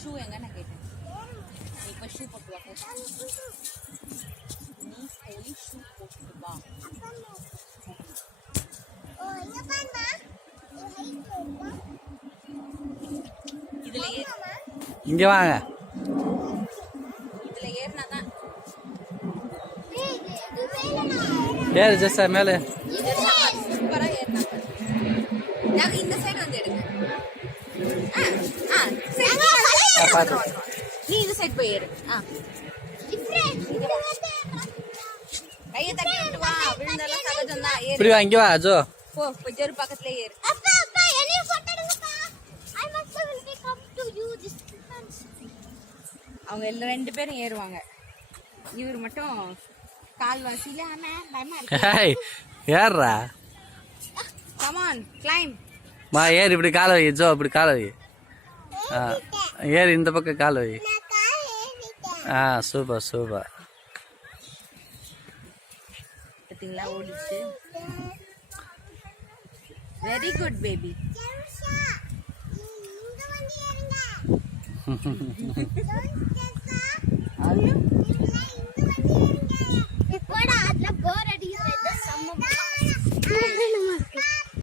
Shoe எங்க நான் கேட்டேன். நீ இப்போ ஷூ போட்டு வா. நீ போய் ஷூ போட்டு வா. இதுல இங்க வாங்க. இதுல ஏறினாதான் ஏறு ஜெஸ்ஸா மேலே. சூப்பரா ஏறினாங்க. நாங்க இந்த சைடு வந்து எடுங்க. நீ இந்த சைடு போய் ஏறு. கையை தட்டி விட்டு வா. விழுந்தாலும் சகஜம் தான். இப்படி வா, இங்க வா ஜோ. போ ஜெரு பக்கத்துல ஏறு. அவங்க எல்லாம் 2 பேரும் ஏறுவாங்க. இவர் மட்டும் கால்வாசியில பயமா இருக்கு. ஏறுறா. Come on climb. மா ஏறு, இப்படி கால வை ஜோ, இப்படி கால வை. ஏறு, இந்த பக்கம் கால வை. Super super. பாத்தீங்களா ஓடிச்சு. Very good baby. ஐயோ